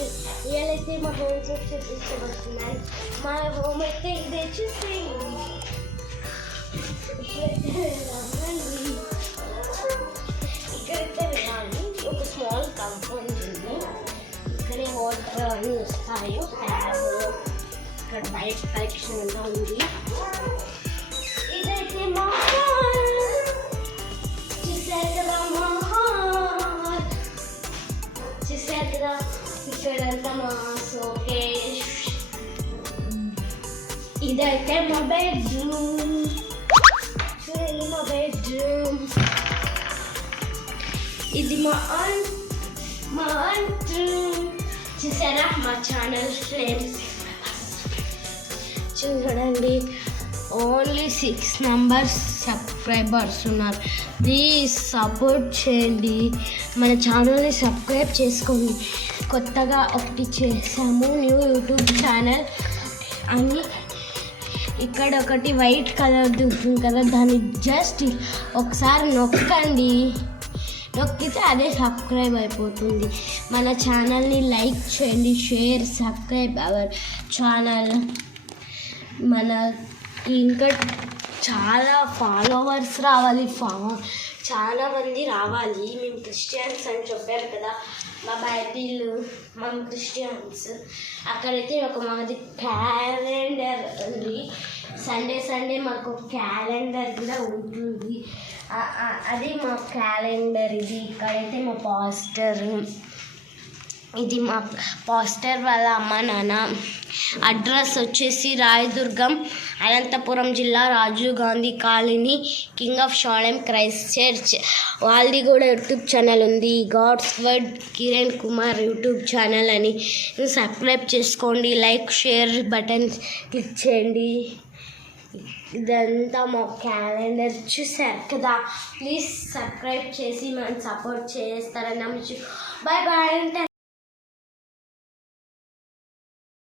ఇవాళైతే మా హోమ్స్ చూపించబోతున్నాయి మా హోమ్ అయితే ఇదే చూసేయండి ఇక్కడైతే వెళ్ళాలి ఒక స్మాల్ కంపౌండ్ ఉంది ఇక్కడే వాటర్ అన్నీ వస్తాయి ట్యాబ్ ఇక్కడ బైక్ కలెక్షన్ అంతా ఉంది చూసారు కదా ఇక్కడంతా మా షోకేస్ ఇదైతే మా బెడ్రూమ్ చూడండి మా బెడ్రూమ్ ఇది మా అన్ మా అంట్రూమ్ చూసారా మా ఛానల్ ఫ్రెండ్స్ చూడండి ఓన్లీ సిక్స్ నంబర్స్ సబ్స్క్రైబర్స్ ఉన్నారు. ప్లీజ్ సపోర్ట్ చేయండి. మన ఛానల్ని సబ్స్క్రైబ్ చేసుకోండి. కొత్తగా ఒకటి చేసాము న్యూ యూట్యూబ్ ఛానల్ అని. ఇక్కడ ఒకటి వైట్ కలర్ ఉంటుంది కదా దాన్ని జస్ట్ ఒకసారి నొక్కండి. నొక్కితే అదే సబ్స్క్రైబ్ అయిపోతుంది. మన ఛానల్ని లైక్ చేయండి షేర్ సబ్స్క్రైబ్ అవర్ ఛానల్ మన ఇంకా చాలా ఫాలోవర్స్ రావాలి ఫా చాలా మంది రావాలి. మేము క్రిస్టియన్స్ అని చెప్పారు కదా మా బైబిల్ మేము క్రిస్టియన్స్ అక్కడైతే ఒక మాది క్యాలెండర్ ఉంది. సండే సండే మాకు క్యాలెండర్ కూడా ఉంటుంది. అది మా క్యాలెండర్ ఇది. ఇక్కడైతే మా పాస్టర్ ఇది మా పాస్టర్ వాళ్ళ అమ్మ నాన్న. అడ్రస్ వచ్చేసి రాయదుర్గం అనంతపురం జిల్లా Rajiv Gandhi colony king of Shalem Christ church. వాళ్ళది కూడా యూట్యూబ్ ఛానల్ ఉంది. God's word Kiran Kumar YouTube channel అని. సబ్స్క్రైబ్ చేసుకోండి లైక్ షేర్ బటన్ క్లిక్ చేయండి. ఇదంతా మా క్యాలెండర్ చూసారు కదా. ప్లీజ్ సబ్స్క్రైబ్ చేసి మనం సపోర్ట్ చేస్తారని నమ్మచ్చు బాయ్ బాయ్